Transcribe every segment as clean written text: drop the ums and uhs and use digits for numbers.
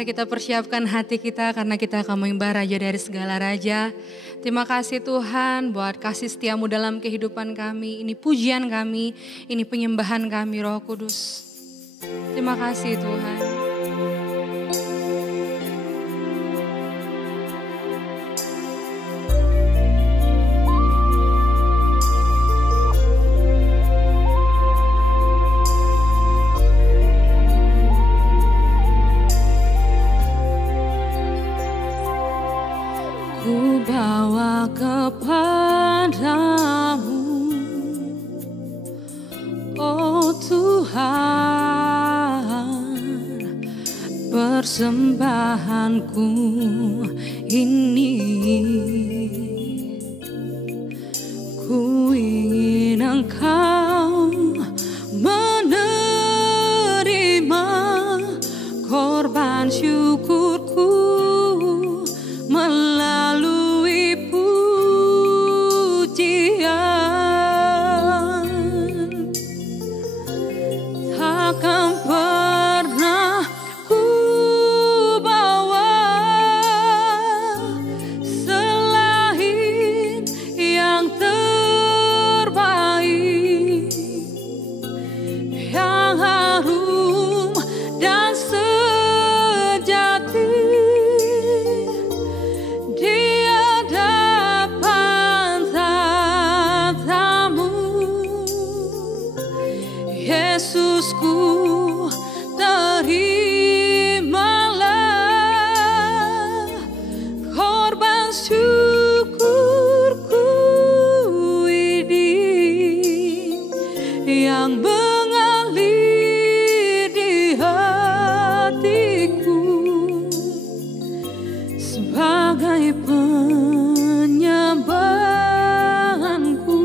Mari kita persiapkan hati kita karena kita akan menyembah Raja dari segala Raja. Terima kasih Tuhan buat kasih setiamu dalam kehidupan kami. Ini pujian kami, ini penyembahan kami Roh Kudus. Terima kasih Tuhan. Ku bawa kepadamu, oh Tuhan, persembahanku ini. Ku ingin Engkau menerima korban syukurku melalui pujian. Takkan pernah ku bawa selain yang terbaik, yang harum dan sejati. Yesusku, terimalah korban syukurku ini yang mengalir di hatiku sebagai penyembahanku.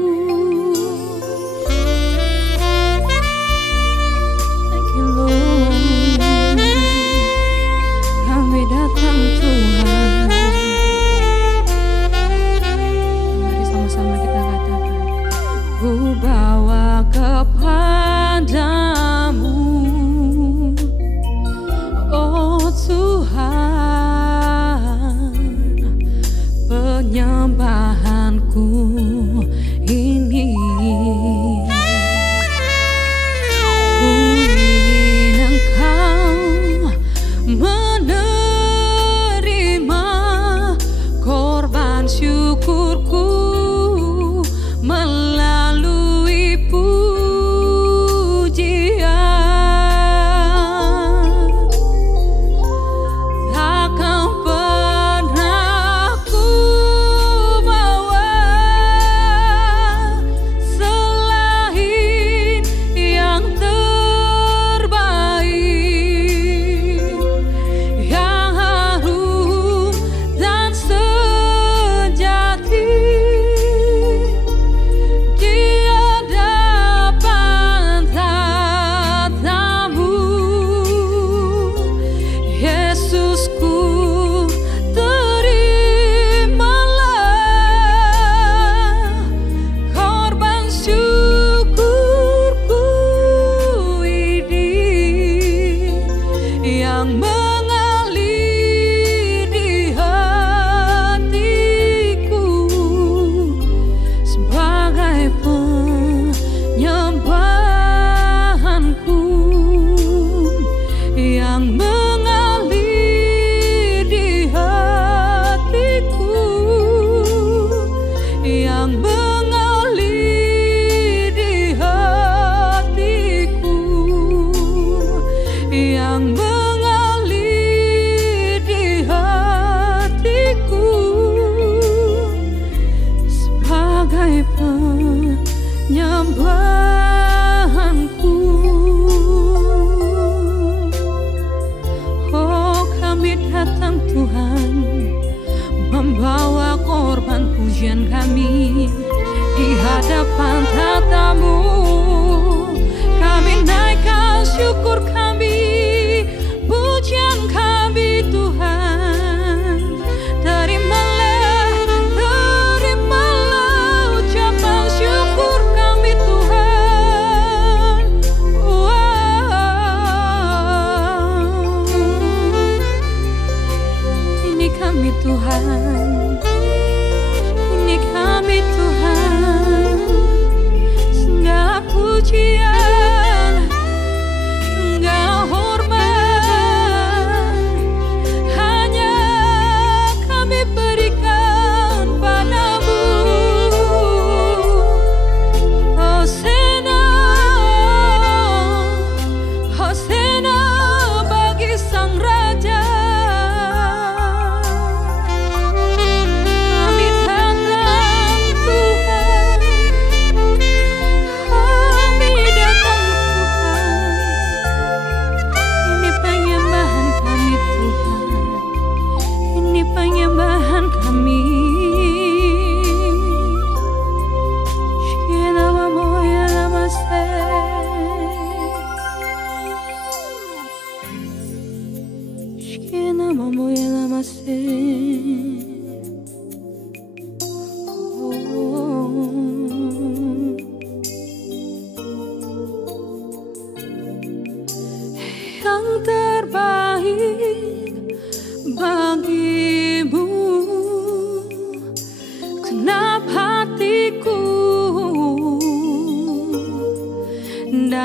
Datang Tuhan, mari sama-sama kita katakan, ku bawa kepadamu, oh Tuhan, penyembahanku ini. Ku ingin Engkau syukurku melalui pujian. Takkan pernah ku bawa selain yang terbaik, yang harum dan sejati.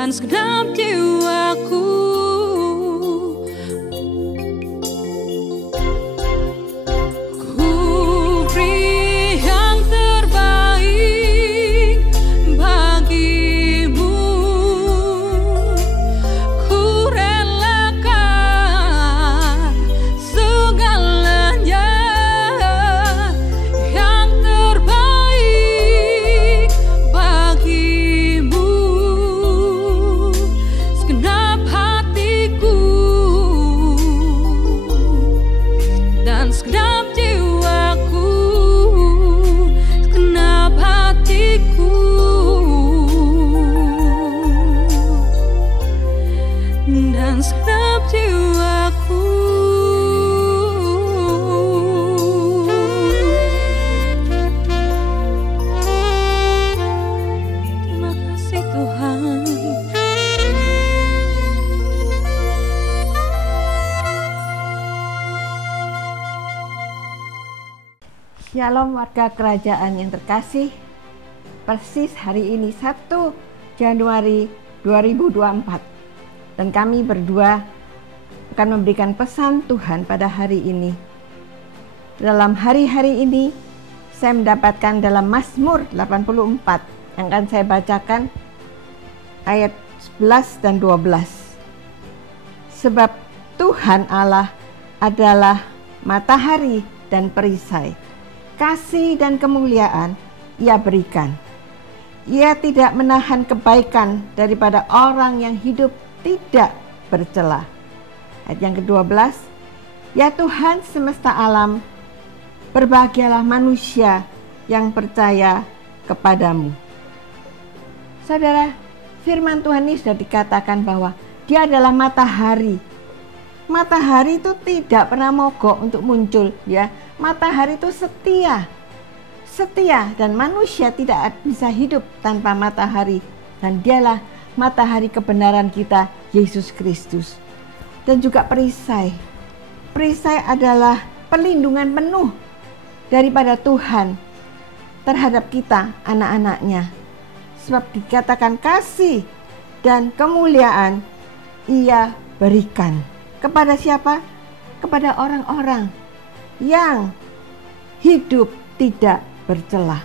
dan segenap jiwaku. Shalom warga kerajaan yang terkasih, persis hari ini 1 Januari 2024 dan kami berdua akan memberikan pesan Tuhan pada hari ini. Dalam hari-hari ini saya mendapatkan dalam Mazmur 84 yang akan saya bacakan ayat 11 dan 12. Sebab Tuhan Allah adalah matahari dan perisai, kasih dan kemuliaan Ia berikan. Ia tidak menahan kebaikan daripada orang yang hidup tidak bercela. Ayat yang ke-12, ya Tuhan semesta alam, berbahagialah manusia yang percaya kepadamu. Saudara, firman Tuhan ini sudah dikatakan bahwa Dia adalah matahari. Matahari itu tidak pernah mogok untuk muncul, ya. Matahari itu setia dan manusia tidak bisa hidup tanpa matahari, dan Dialah matahari kebenaran kita, Yesus Kristus. Dan juga perisai adalah perlindungan penuh daripada Tuhan terhadap kita, anak-anaknya. Sebab dikatakan kasih dan kemuliaan Ia berikan kepada siapa? Kepada orang-orang yang hidup tidak bercela.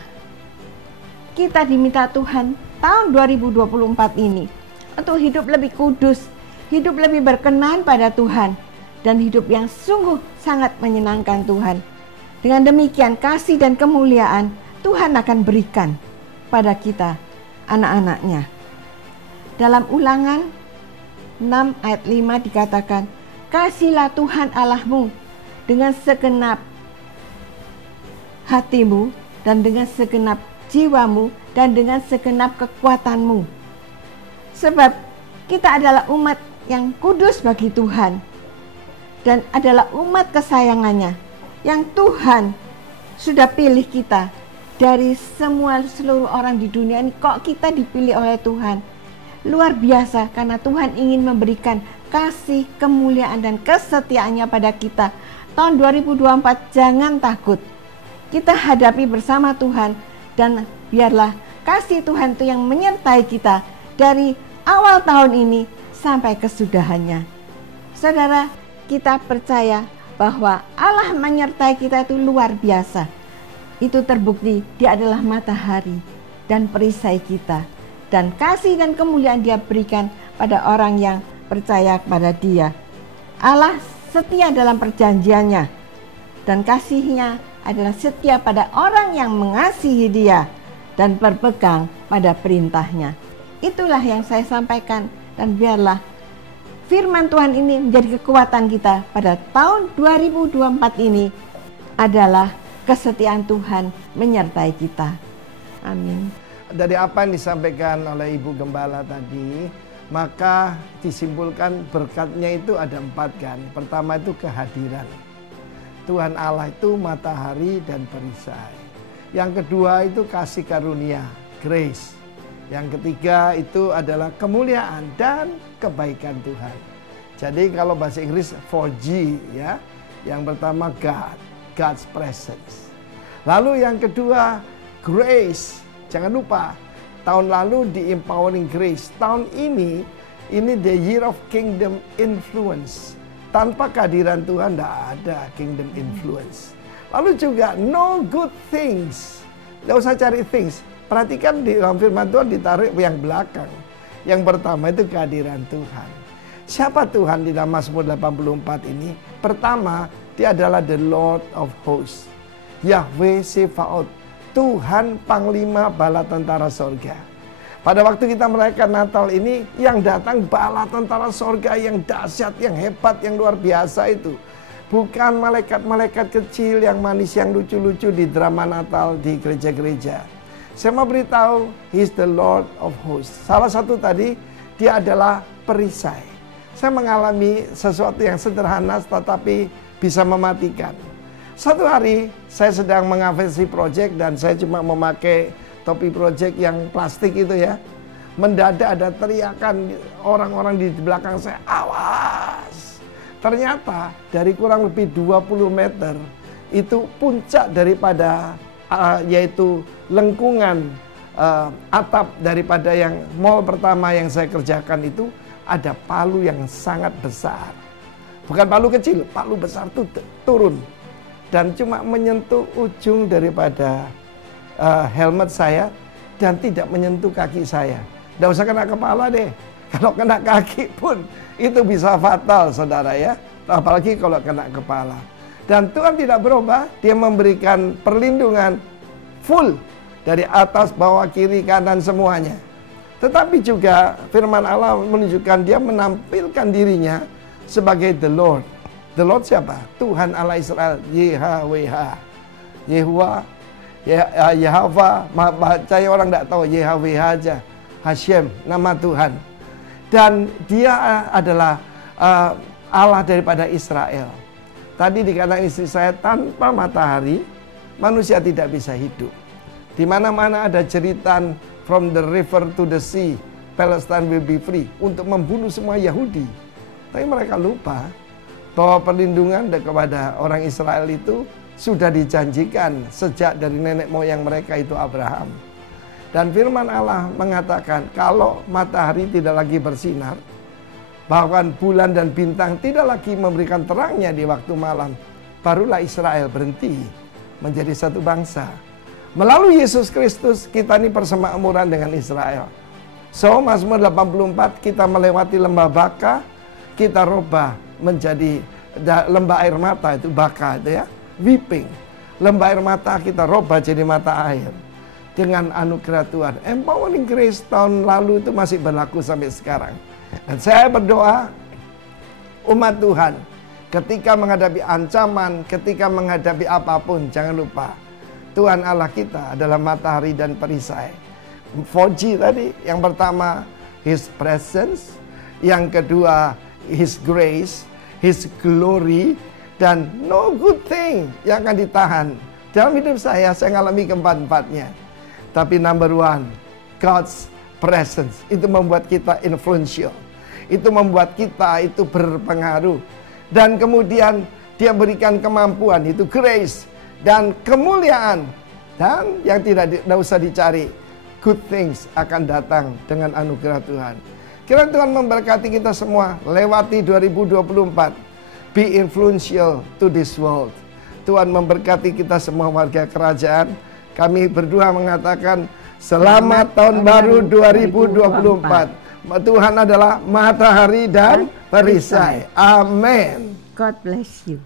Kita diminta Tuhan tahun 2024 ini untuk hidup lebih kudus, hidup lebih berkenan pada Tuhan, dan hidup yang sungguh sangat menyenangkan Tuhan. Dengan demikian kasih dan kemuliaan Tuhan akan berikan pada kita, anak-anaknya. Dalam Ulangan 6 ayat 5 dikatakan, kasihlah Tuhan Allahmu dengan segenap hatimu dan dengan segenap jiwamu dan dengan segenap kekuatanmu. Sebab kita adalah umat yang kudus bagi Tuhan dan adalah umat kesayangannya yang Tuhan sudah pilih kita dari seluruh orang di dunia ini. Kok kita dipilih oleh Tuhan? Luar biasa, karena Tuhan ingin memberikan kasih, kemuliaan dan kesetiaannya pada kita. Tahun 2024 jangan takut. Kita hadapi bersama Tuhan dan biarlah kasih Tuhan itu yang menyertai kita dari awal tahun ini sampai kesudahannya. Saudara, kita percaya bahwa Allah menyertai kita itu luar biasa. Itu terbukti Dia adalah matahari dan perisai kita, dan kasih dan kemuliaan Dia berikan pada orang yang percaya kepada Dia. Allah setia dalam perjanjiannya, dan kasih-Nya adalah setia pada orang yang mengasihi Dia dan berpegang pada perintah-Nya. Itulah yang saya sampaikan, dan biarlah firman Tuhan ini menjadi kekuatan kita pada tahun 2024 ini adalah kesetiaan Tuhan menyertai kita. Amin. Dari apa yang disampaikan oleh Ibu Gembala tadi, maka disimpulkan berkatnya itu ada 4 kan. Pertama itu kehadiran. Tuhan Allah itu matahari dan perisai. Yang kedua itu kasih karunia, grace. Yang ketiga itu adalah kemuliaan dan kebaikan Tuhan. Jadi kalau bahasa Inggris 4G ya. Yang pertama God's presence. Lalu yang kedua grace. Jangan lupa Tahun lalu di Empowering Grace. Tahun ini the year of kingdom influence. Tanpa kehadiran Tuhan tidak ada kingdom influence. Lalu juga no good things. Tidak usah cari things. Perhatikan di dalam firman Tuhan ditarik yang belakang. Yang pertama itu kehadiran Tuhan. Siapa Tuhan di dalam Mazmur 84 ini? Pertama, dia adalah the Lord of Hosts. Yahweh Sebaot, Tuhan Panglima Bala Tentara Sorga. Pada waktu kita merayakan Natal ini, yang datang bala tentara sorga yang dahsyat, yang hebat, yang luar biasa itu. Bukan malaikat-malaikat kecil yang manis, yang lucu-lucu di drama Natal di gereja-gereja. Saya mau beritahu, He's the Lord of Hosts. Salah satu tadi, dia adalah perisai. Saya mengalami sesuatu yang sederhana tetapi bisa mematikan. Satu hari, saya sedang mengavesi project dan saya cuma memakai topi project yang plastik itu ya. Mendadak ada teriakan orang-orang di belakang saya, awas. Ternyata dari kurang lebih 20 meter itu puncak daripada yaitu lengkungan atap daripada yang mall pertama yang saya kerjakan itu ada palu yang sangat besar. Bukan palu kecil, palu besar itu turun. Dan cuma menyentuh ujung daripada helmet saya dan tidak menyentuh kaki saya. Tidak usah kena kepala deh. Kalau kena kaki pun itu bisa fatal saudara ya. Apalagi kalau kena kepala. Dan Tuhan tidak berubah. Dia memberikan perlindungan full dari atas, bawah, kiri, kanan semuanya. Tetapi juga firman Allah menunjukkan dia menampilkan dirinya sebagai the Lord. The Lord siapa? Tuhan Allah Israel. YHWH. Yehuwa. Yahweh, bacanya orang tidak tahu, YHWH aja. Hashem, nama Tuhan. Dan dia adalah Allah daripada Israel. Tadi dikatakan istri saya, tanpa matahari, manusia tidak bisa hidup. Di mana-mana ada jeritan, from the river to the sea, Palestine will be free. Untuk membunuh semua Yahudi. Tapi mereka lupa bahwa perlindungan kepada orang Israel itu sudah dijanjikan sejak dari nenek moyang mereka itu Abraham. Dan firman Allah mengatakan kalau matahari tidak lagi bersinar, bahkan bulan dan bintang tidak lagi memberikan terangnya di waktu malam, barulah Israel berhenti menjadi satu bangsa. Melalui Yesus Kristus kita ini persemakmuran dengan Israel. So Mazmur 84 kita melewati lembah Baka, kita rubah menjadi lembah air mata, itu Baka itu ya. Weeping, lembah air mata kita rubah jadi mata air dengan anugerah Tuhan. Empowering Grace tahun lalu itu masih berlaku sampai sekarang. Dan saya berdoa umat Tuhan ketika menghadapi ancaman, ketika menghadapi apapun, jangan lupa Tuhan Allah kita adalah matahari dan perisai. 4G tadi, yang pertama His presence, yang kedua His grace, His glory, dan no good thing yang akan ditahan. Dalam hidup saya mengalami keempat-empatnya. Tapi number one, God's presence. Itu membuat kita influential. Itu membuat kita itu berpengaruh. Dan kemudian dia berikan kemampuan, itu grace. Dan kemuliaan. Dan yang tidak usah dicari, good things akan datang dengan anugerah Tuhan. Kiranya Tuhan memberkati kita semua. Lewati 2024. Be influential to this world. Tuhan memberkati kita semua warga kerajaan. Kami berdua mengatakan selamat tahun baru 2024. Tuhan adalah matahari dan perisai. Amin. God bless you.